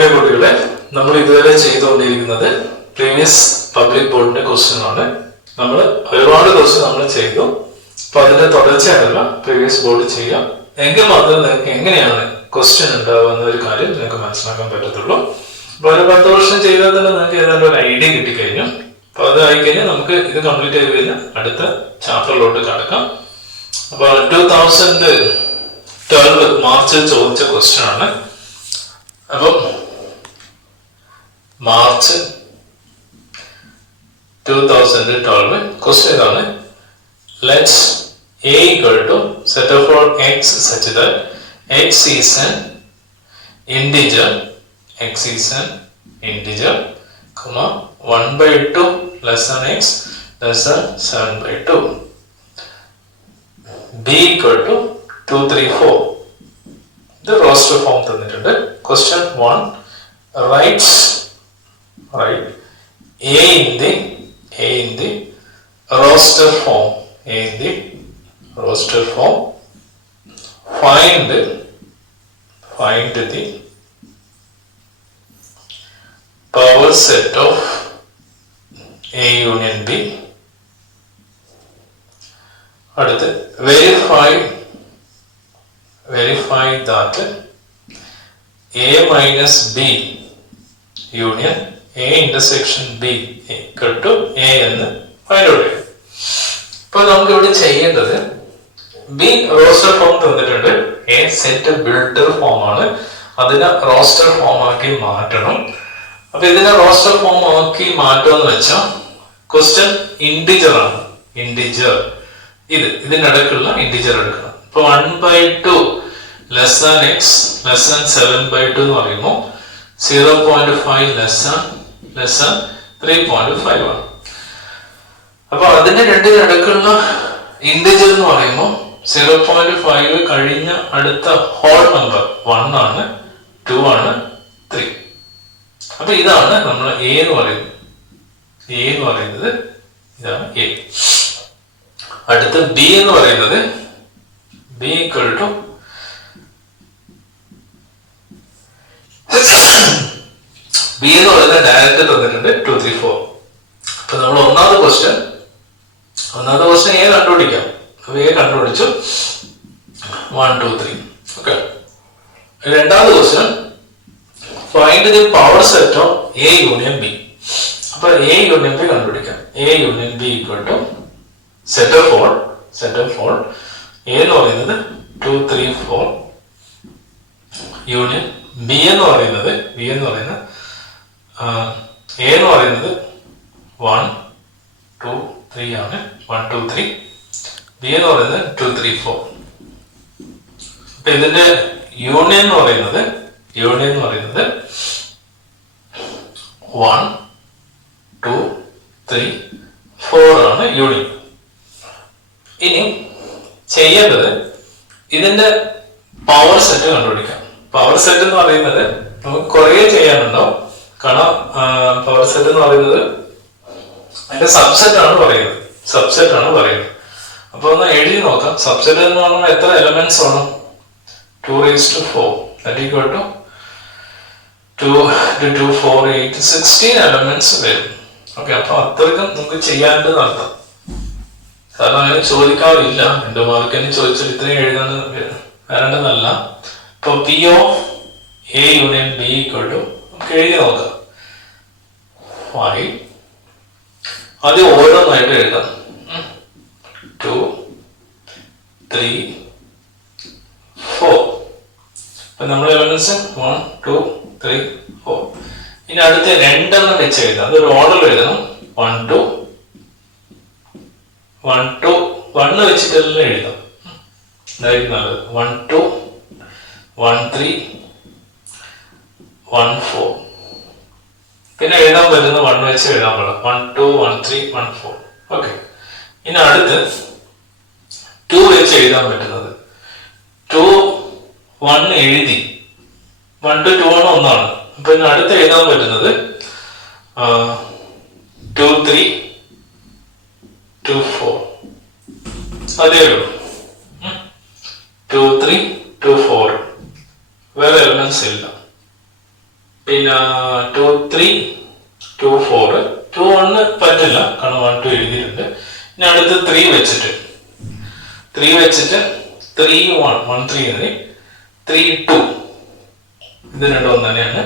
Okay കുട്ടികളെ, നമ്മൾ ഇതുവരെ ചെയ്തുകൊണ്ടിരിക്കുന്നത് പ്രീവിയസ് പബ്ലിക് ബോർഡിന്റെ ക്വസ്റ്റ്യൻ ആണ്. നമ്മൾ ഒരുപാട് ക്വസ്റ്റ്യൻ നമ്മൾ ചെയ്തു. അപ്പൊ അതിന്റെ തുടർച്ചയായുള്ള പ്രീവിയസ് ബോർഡ് ചെയ്യാം. എങ്കിൽ മാത്രമേ നിങ്ങൾക്ക് എങ്ങനെയാണ് ക്വസ്റ്റ്യൻ ഉണ്ടാവുക എന്നൊരു കാര്യം നിങ്ങൾക്ക് മനസ്സിലാക്കാൻ പറ്റത്തുള്ളൂ. അപ്പൊ ഒരു 10 വർഷം ചെയ്താൽ തന്നെ നിങ്ങൾക്ക് ഏതാണ്ട് ഒരു ഐഡിയ കിട്ടിക്കഴിഞ്ഞു. അപ്പൊ അത് ആയിക്കഴിഞ്ഞാൽ നമുക്ക് ഇത് കംപ്ലീറ്റ് ചെയ്ത് കഴിഞ്ഞാൽ അടുത്ത ചാപ്റ്ററിലോട്ട് കടക്കാം. അപ്പൊ 2012 മാർച്ചിൽ ചോദിച്ച ക്വസ്റ്റ്യൻ ആണ്. അപ്പം മാർച്ച് 2012 ക്വസ്റ്റ്യൻ ഇതാണ്. Let's A equal to set of all x such that x is an integer, comma 1/2 less than x less than 7/2. B equal to 2, 3, 4. The roster form തന്നിട്ടുണ്ട്. Question 1 write A in the roster form. Find the power set of A union B. അടുത്ത് verify that A minus B union A intersection B equal to A എന്ന് find out ചെയ്യും. ഇപ്പൊ നമുക്ക് ഇവിടെ ചെയ്യേണ്ടത് B roster form തന്നിട്ടുണ്ട്, A set builder form ആണ്, അതിനെ റോസ്റ്റർ ഫോം ആക്കി മാറ്റണം. അപ്പൊ ഇതിനെ റോസ്റ്റർ ഫോം ആക്കി മാറ്റുമെന്ന് വെച്ചാൽ ക്വസ്റ്റ്യൻ ഇന്റിജർ ആണ്. ഇതിനിടയ്ക്കുള്ള ഇന്റിജർ എടുക്കണം. ഇപ്പൊ 1/2 less than X less than 7/2 എന്ന് പറയുമ്പോൾ 0.5 ലെസ് ദാൻ 3.5 ആണ്. അപ്പൊ അതിന്റെ രണ്ടിനടുക്കുള്ള ഇന്റിജർ എന്ന് പറയുമ്പോൾ 0.5 കഴിഞ്ഞ അടുത്ത ഹോൾ നമ്പർ 1 ആണ്, 2 ആണ്, 3. അപ്പൊ ഇതാണ് നമ്മൾ എ എന്ന് പറയുന്നത്. ഇതാണ് എ. അടുത്ത ബി എന്ന് പറയുന്നത് ബി ഈക്വൽ ടു ബി എന്ന് പറയുന്നത് ഡയറക്റ്റ് തന്നിട്ടുണ്ട് 2, 3, 4. അപ്പൊ നമ്മൾ ഒന്നാമത്തെ ക്വസ്റ്റ്യൻ എ കണ്ടുപിടിക്കാം. അപ്പൊ എ കണ്ടുപിടിച്ചു 1, 2, 3. ഓക്കെ. രണ്ടാമത്തെ question find the power set of A union B. അപ്പൊ എ യൂണിയൻ ബി കണ്ടുപിടിക്കാം. A union B equal to set of all A എന്ന് പറയുന്നത് 2, 3, 4 യൂണിയൻ ബി എന്ന് പറയുന്നത് എ എന്ന് പറയുന്നത് 1, 2, 3 ആണ്. 1, 2, 3. ബി എന്ന് പറയുന്നത് 2, 3, 4. അപ്പൊ ഇതിന്റെ യൂണിയൻ എന്ന് പറയുന്നത് 1, 2, 3, 4 ആണ് യൂണിയൻ. ഇനി ചെയ്യേണ്ടത് ഇതിന്റെ പവർ സെറ്റ് കണ്ടുപിടിക്കാം. പവർ സെറ്റ് എന്ന് പറയുന്നത് നമുക്ക് കുറെ ചെയ്യാനുണ്ടാവും. കാരണം പവർ സെറ്റ് എന്ന് പറയുന്നത് അതിന്റെ സബ്സെറ്റ് ആണ് പറയുന്നത്. അപ്പൊ ഒന്ന് എഴുതി നോക്കാം. സബ്സെറ്റ് എന്ന് പറഞ്ഞാൽ എത്ര എലമെന്റ്സ് ആണ്? 2⁴. that equal to 2 into 2, 4, 8, 16 elements വരും. ഓക്കെ. അപ്പൊ അത്രയ്ക്കും നമുക്ക് ചെയ്യാനുണ്ട് നടത്താം. കാരണം അങ്ങനെ ചോദിക്കാറില്ല. എന്റെ മാർക്കിന് ചോദിച്ചാൽ ഇത്രയും എഴുതാൻ വരേണ്ടതല്ല. ഇപ്പൊ P of A union B equal to നമുക്ക് എഴുതി നോക്കാം. 5. അത് ഓരോന്നായിട്ട് എഴുതാം. 2, 3, 4. അപ്പൊ നമ്മുടെ എലമെന്റ്സ് 1, 2, 3, 4. ഇനി അടുത്ത രണ്ടെണ്ണം വെച്ച് എഴുതാം. അതൊരു ഓർഡർ എഴുതണം. 1, 2, 1 വെച്ചിട്ടെല്ലാം എഴുതാം. ഇതായിരിക്കും നല്ലത്. 1, 2, 1, 3, 1, 4. പിന്നെ എഴുതാൻ പറ്റുന്ന 1 വെച്ച് എഴുതാൻ പാടില്ല. 1, 2, 1, 3, 1, 4. ഓക്കെ. ഇനി അടുത്ത് 2 വെച്ച് എഴുതാൻ പറ്റുന്നത് 2, 1 എഴുതി. 1 to 2 ആണ് ഒന്നാണ്. അപ്പൊ ഇനി അടുത്ത് എഴുതാൻ പറ്റുന്നത് 2, 3, 2, 4. അതേ ഉള്ളൂ. 2, 3, 2, 4. വേറെ എലമെന്റ്സ് ഇല്ല. 3 2 4 2 1 പറ്റില്ല കാരണം 1 2 എഴുതിയിട്ടുണ്ട്. ഇനി അടുത്ത് 3 വെച്ചിട്ട് 3 വെച്ചിട്ട് 3 1 1 3 എഴുതി 3 2 ഇത് രണ്ടും ഒന്ന് തന്നെയാണ്.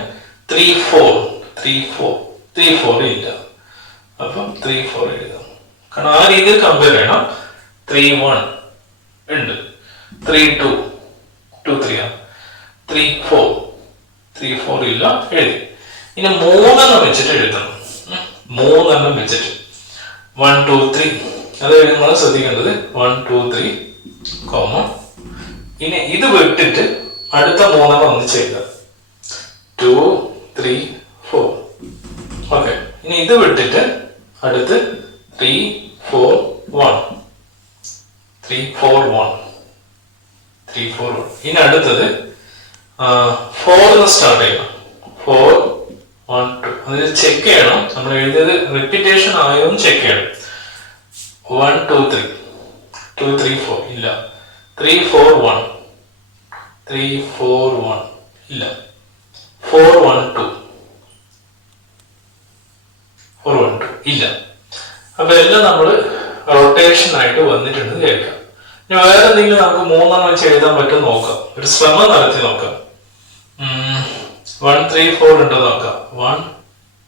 3 4 3 4 3 4 ഇല്ല, അപ്പം 3 4 എഴുതാം കാരണം ആ രീതിയിൽ കമ്പയർ ചെയ്യണം. 3 1 ഉണ്ട്, 3 2 2 3 ആണ്, 3 4 3 4 ഇല്ല എഴുതി. ഇനി 3 വെച്ചിട്ട് എഴുതണം. 3 വെച്ചിട്ട് 1 2 3 അത് എഴുതുമ്പോൾ ശ്രദ്ധിക്കേണ്ടത് 1 2 3 കോമ. ഇനി ഇത് വിട്ടിട്ട് അടുത്ത 3 ഒന്നിച്ച് എഴുതാം 2 3 4. ഓക്കെ, ഇനി ഇത് വിട്ടിട്ട് അടുത്ത് 3 4 1 3 4 1 3 4 1. ഇനി അടുത്തത് 4 സ്റ്റാർട്ട് ചെയ്യണം. 4 1 2 അതിൽ ചെക്ക് ചെയ്യണം നമ്മൾ എഴുതിയത് റിപ്പീറ്റേഷൻ ആയോ എന്ന് ചെക്ക് ചെയ്യണം. 1 2 3 2 3 4 ഇല്ല, 3 4 1 3 4 1 ഇല്ല, 4 1 2 4 1 2 ഇല്ല. അപ്പൊ എല്ലാം നമ്മൾ റൊട്ടേഷൻ ആയിട്ട് വന്നിട്ടുണ്ട് കേൾക്കാം. ഇനി വേറെ എന്തെങ്കിലും നമുക്ക് 3 വെച്ച് എഴുതാൻ പറ്റും നോക്കാം, ഒരു ശ്രമം നടത്തി നോക്കാം. 1 3 4 ഉണ്ടോ നോക്കാം. 1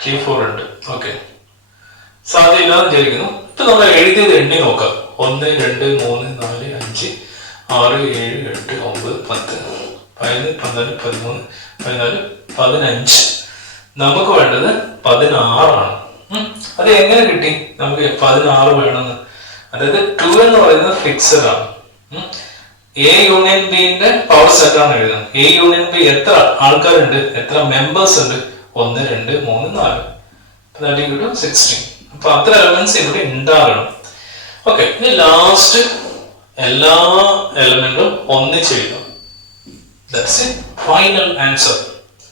3 4 ഉണ്ട്. ഓക്കെ, സാധ്യമില്ലാന്ന് വിചാരിക്കുന്നു. ഇപ്പൊ നമ്മൾ എഴുതിയത് എണ്ണി നോക്കാം. 1 2 3 4 5 6 7 8 9 10 11 12 13 14 15. നമുക്ക് വേണ്ടത് 16 ആണ്. അത് എങ്ങനെ കിട്ടി നമുക്ക് 16 വേണമെന്ന്? അതായത് 2 എന്ന് പറയുന്നത് ഫിക്സഡ് ആണ്. എ യൂണിയൻ ബിന്റെ പവർ സെറ്റ് ആണ് എഴുതുന്നത്. എ യൂണിയൻ ബി എത്ര ആൾക്കാരുണ്ട്, എത്ര മെമ്പേഴ്സ് ഉണ്ട്? 1 2 3 4 16. അപ്പൊ അത്ര എലമെന്റ്സ് ഇവിടെ ഉണ്ടാകണം. ഓക്കെ, ഇനി ലാസ്റ്റ് എല്ലാ എലമെന്റും ഒന്നിച്ച് എഴുതാം. That's it, final answer.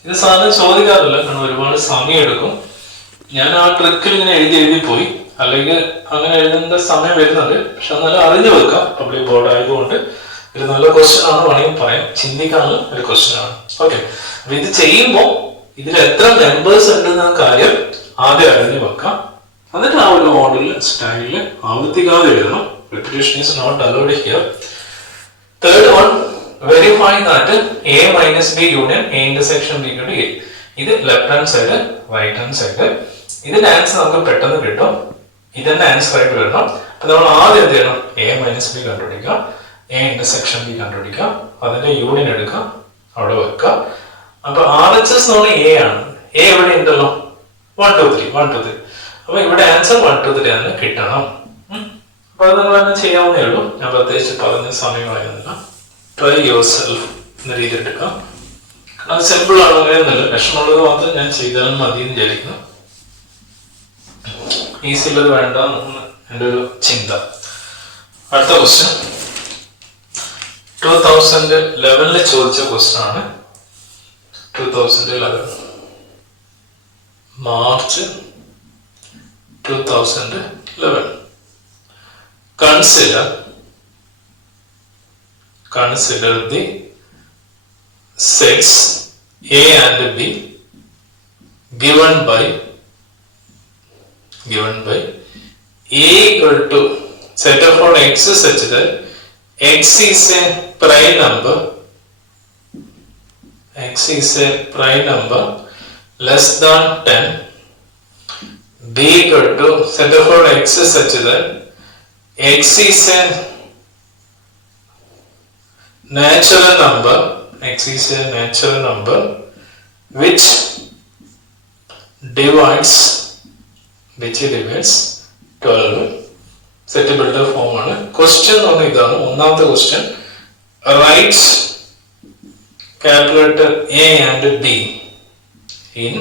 ഇത് സാധാരണ ചോദിക്കാറില്ല കാരണം ഒരുപാട് സമയം എടുക്കും. ഞാൻ ആ ട്രിക്കിൽ ഇങ്ങനെ എഴുതി പോയി, അല്ലെങ്കിൽ അങ്ങനെ എഴുതേണ്ട സമയം വരുന്നുണ്ട്. പക്ഷെ എന്നാലും അറിഞ്ഞു വെക്കാം, പബ്ലിക് ബോർഡ് ആയതുകൊണ്ട് ഒരു നല്ല ക്വസ്റ്റ്യൻ ആണ് വേണമെങ്കിൽ പറയാം, ചിന്തിക്കാനുള്ള ഒരു ക്വസ്റ്റ്യൻ ആണ്. ഓക്കെ, അപ്പൊ ഇത് ചെയ്യുമ്പോൾ ഇതിൽ എത്ര മെമ്പേഴ്സ് ഉണ്ടെന്ന കാര്യം ആദ്യം അറിഞ്ഞു വെക്കാം. എന്നിട്ട് ആ ഒരു ഓർഡറിൽ സ്റ്റൈലിൽ ആവർത്തിക്കാതെ എഴുതണം. Repetition is not allowed here. Third one, verify that A minus B union A intersection B equal to A. ഇത് left hand side, right hand side. ഇതിന്റെ ആൻസർ നമുക്ക് പെട്ടെന്ന് കിട്ടും. ഇതിന്റെ ആൻസർ ആയിട്ട് വരണം. അപ്പൊ നമ്മൾ ആദ്യം എന്ത് ചെയ്യണം? A മൈനസ് ബി കണ്ടുപിടിക്കുക, A ഇന്റർസെക്ഷൻ ബി കണ്ടുപിടിക്കുക, അതിന്റെ യൂണിയൻ എടുക്കുക, അവിടെ വെക്കുക. അപ്പൊ RHS എന്ന് പറഞ്ഞാൽ A ആണ്. A എവിടെ ഉണ്ടല്ലോ? 1 2 3 1 2 3. അപ്പൊ ഇവിടെ ആൻസർ 1 2 3 ആണ് കിട്ടണം. അപ്പൊ അത് നിങ്ങൾ തന്നെ ചെയ്യാവുന്നേ ഉള്ളൂ. ഞാൻ പ്രത്യേകിച്ച് പറഞ്ഞ സമയമായിരുന്നില്ല. ട്രൈ യുവർ സെൽഫ് എന്ന രീതിയിൽ എടുക്കാം. അത് സിമ്പിൾ ആണ്, അങ്ങനെയൊന്നുമില്ല. വിഷമമുള്ളത് മാത്രം ഞാൻ ചെയ്താലും മതി എന്ന് വിചാരിക്കുന്നു. ഈസി ഉള്ളത് വേണ്ട എന്ന് എൻ്റെ ഒരു ചിന്ത. അടുത്ത ക്വസ്റ്റ്യൻ 2011 ചോദിച്ച ക്വസ്റ്റ്യൻ ആണ്. 2011 March 2011. Consider the sets A and B given by A equal to set of all x such that x is a prime number, less than 10. B equal to set of all x such that x is a natural number, which divides 12. സെറ്റബിലിറ്റി form ആണ്. Question എന്ന് പറഞ്ഞാൽ ഇതാണ്. ഒന്നാമത്തെ question, rights calculator A and B in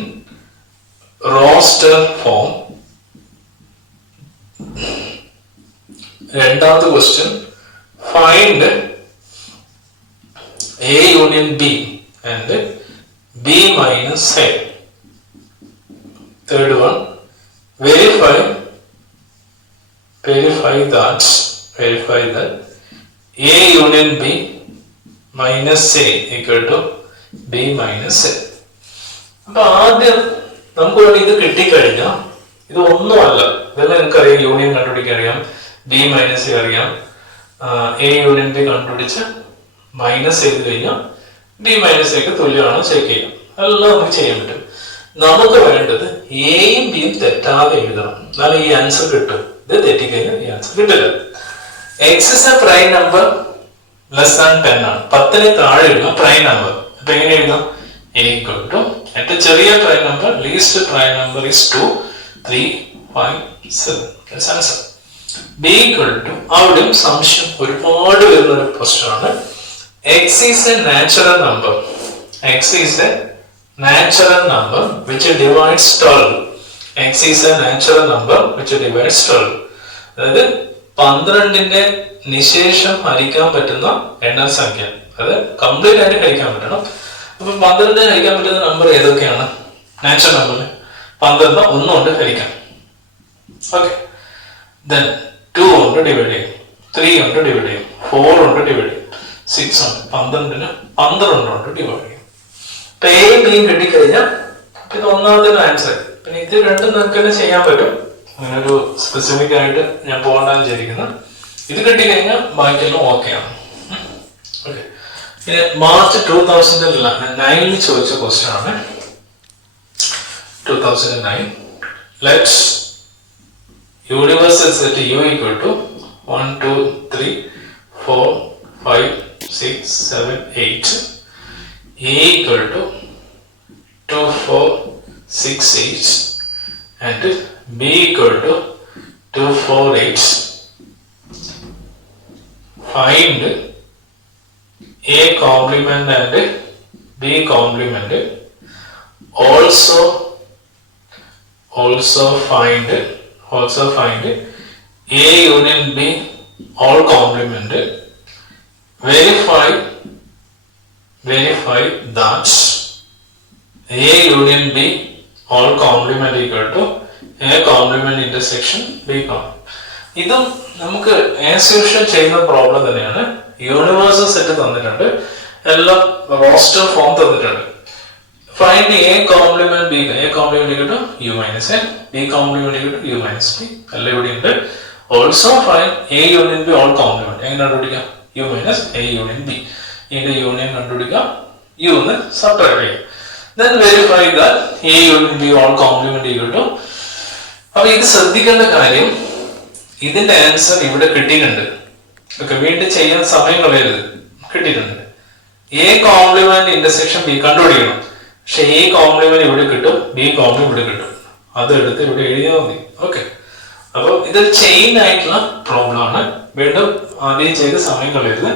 roster form. രണ്ടാമത്തെ question, find A union B and B minus A. Third one, verify that A union B minus A equal to B minus A. അപ്പൊ ആദ്യം നമുക്ക് വേണ്ടി ഇത് കിട്ടിക്കഴിഞ്ഞാൽ ഇത് ഒന്നുമല്ല, ഇതെല്ലാം നിങ്ങൾക്കറിയാം. യൂണിയൻ കണ്ടുപിടിക്കാൻ അറിയാം, ബി മൈനസ് എ അറിയാം. എ യൂണിയൻ ബി കണ്ടുപിടിച്ച് മൈനസ് ചെയ്ത് കഴിഞ്ഞാൽ ബി മൈനസ് എക്ക് തുല്യമാണോ ചെക്ക് ചെയ്യാം. എല്ലാം നമുക്ക് ചെയ്യാൻ പറ്റും. നമുക്ക് വേണ്ടത് എയും ബിയും തെറ്റാതെ എഴുതണം, എന്നാലും ഈ ആൻസർ കിട്ടും. ഇത് തെറ്റിക്കഴിഞ്ഞാൽ ഈ ആൻസർ കിട്ടില്ല. X is A prime number less than 10 ആണ്. 10ന് താഴെയുള്ള പ്രൈം നമ്പർ. അപ്പൊ എങ്ങനെ എഴുതാം? എ ഈക്വൽ ടു ഏറ്റവും ചെറിയ prime number, least prime number is 2, 3, 5, 7. Answer. B equal to, അവിടെയും സംശയം ഒരുപാട് വരുന്ന ഒരു പ്രശ്നമാണ്. X is a natural number. X is a natural number which divides 12. X is a natural number which divides 12. അതായത് 12ന്റെ നിശേഷം ഹരിക്കാൻ പറ്റുന്ന എണ്ണസംഖ്യ, അത് കംപ്ലീറ്റ് ആയിട്ട് ഹരിക്കാൻ പറ്റണം. അപ്പൊ 12 ഹരിക്കാൻ പറ്റുന്ന നമ്പർ ഏതൊക്കെയാണ്? നാച്ചുറൽ നമ്പറിൽ 12 1 കൊണ്ട് ഹരിക്കാം. ഓക്കെ, then 2 കൊണ്ട് ഡിവൈഡ് ചെയ്യും, 3 കൊണ്ട് ഡിവൈഡ് ചെയ്യും, 4 കൊണ്ട് ഡിവൈഡ് ചെയ്യും, 6 കൊണ്ട്, 12ന് 12 കൊണ്ട് ഡിവൈഡ് ചെയ്യും. എയും ബിയും കിട്ടിക്കഴിഞ്ഞാൽ പിന്നെ ഒന്നാമത്തെ ആൻസർ. പിന്നെ ഇത് രണ്ടും നിങ്ങൾക്ക് തന്നെ ചെയ്യാൻ പറ്റും, അങ്ങനെ ഒരു സ്പെസിഫിക് ആയിട്ട് ഞാൻ പോകണ്ടെന്ന് വിചാരിക്കുന്നു. ഇത് കിട്ടിക്കഴിഞ്ഞാൽ ബാക്കിയെല്ലാം ഓക്കെ ആണ്. ഓക്കെ, പിന്നെ മാർച്ച് 2009 ചോദിച്ച ക്വസ്റ്റ്യൻ ആണ്. 2009. Let's universal set U equal to 1, 2, 3, 4, 5, 6, 7, 8. A equal to 2, 4, 6, 8 and B equal to 2, 4, 8. Find A complement and B complement. Also find A union B all complement. Verify that A union B all complement equal to A complement intersection B complement. ഇതും നമുക്ക് as usual ചെയ്യുന്ന problem തന്നെയാണ്. Universal set തന്നിട്ടുണ്ട്, എല്ലാം roster form തന്നിട്ടുണ്ട്. Find A complement B. A complement equal to U minus A, B complement equal to U minus B. എല്ലാം ഇവിടെ ഉണ്ട്. Also find A union B all complement. എങ്ങനെ കണ്ടുപിടിക്കാം? U minus A union B. ഇതിന്റെ union കണ്ടുപിടിക്കാം, U എന്ന് subtract ചെയ്യാം. Then verify that A union B all complement equal to. അപ്പൊ ഇത് ശ്രദ്ധിക്കേണ്ട കാര്യം, ഇതിന്റെ ആൻസർ ഇവിടെ കിട്ടിയിട്ടുണ്ട്. ഓക്കെ, വീണ്ടും ചെയ്യാൻ സമയം കളയരുത്, കിട്ടിയിട്ടുണ്ട്. A കോംപ്ലിമെന്റ് ഇന്റർസെക്ഷൻ B കണ്ടുപിടിക്കണം. പക്ഷെ A കോംപ്ലിമെന്റ് ഇവിടെ കിട്ടും, B കോംപ്ലിമെന്റ് ഇവിടെ കിട്ടും. അതെടുത്ത് ഇവിടെ എഴുതിയാൽ മതി. ഓക്കെ, അപ്പൊ ഇത് ചെയിൻ ആയിട്ടുള്ള പ്രോബ്ലം ആണ്. വീണ്ടും ആദ്യം ചെയ്ത് സമയം കളയരുത്.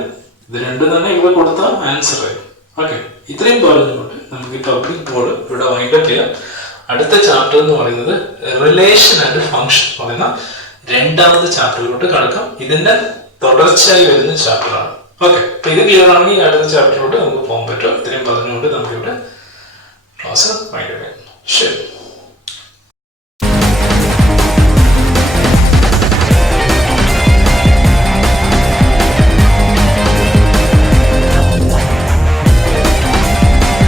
ഇത് രണ്ടും തന്നെ ഇവിടെ കൊടുത്ത ആൻസർ ആയി. ഓക്കെ, ഇത്രയും പറഞ്ഞുകൊണ്ട് നമുക്ക് ഈ പബ്ലിക് ബോർഡ് ഇവിടെ വൈൻഡപ്പ് ചെയ്യാം. അടുത്ത ചാപ്റ്റർ എന്ന് പറയുന്നത് റിലേഷൻ ആൻഡ് ഫംഗ്ഷൻ പറയുന്ന രണ്ടാമത്തെ ചാപ്റ്ററിലോട്ട് കടക്കാം. ഇതിന്റെ തുടർച്ചയായി വരുന്ന ചാപ്റ്ററാണ്. ഓക്കെ, അപ്പൊ ഇത് ക്ലിയർ ആണെങ്കിൽ അടുത്ത ചാപ്റ്ററിലോട്ട് നമുക്ക് പോകാൻ പറ്റും. ഇത്രയും പറഞ്ഞുകൊണ്ട് നമുക്കിവിടെ ക്ലാസ് വൈൻഡപ്പ് ചെയ്യാം. ശരി.